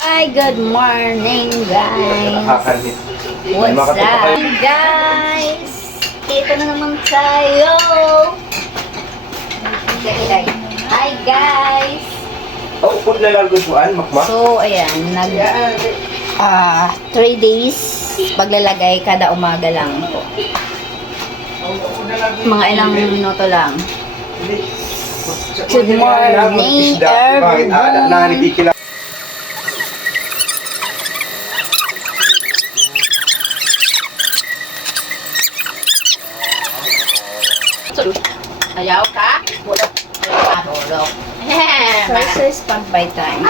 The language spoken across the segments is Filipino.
Hi, good morning, guys. What's up, guys? Kita na naman tayo. Hi, guys. Oh, upod na lang gustuan, makmak. So, ayan, 3 days paglalagay kada umaga lang po. Mga ilang minuto lang. Good morning, everyone. Ayaw ka? Bulok. Bulok. Versus pag by time.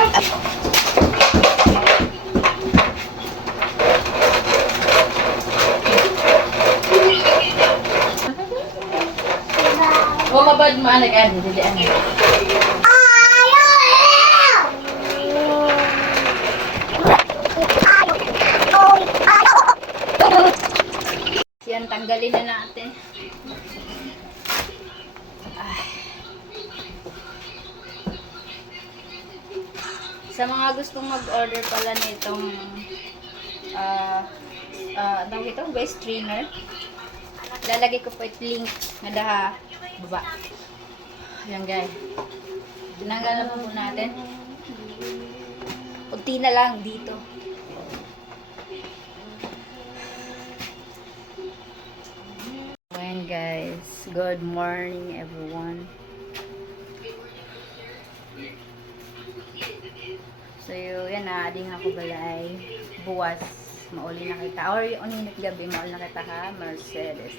O mabad mo anak ano, hindi ano. Yan, tanggalin na natin. Sa mga gustong mag-order pala nitong anong ito? Waist trainer. Lalagay ko po yung link na daha baba. Ayan guys. Tinanggalan po natin. Kunti na lang dito. Ayan guys. Good morning everyone. So, yan na, ading ako balay. Buwas, mauli na kita. Or, uninit gabi, mauli na kita ha, Mercedes.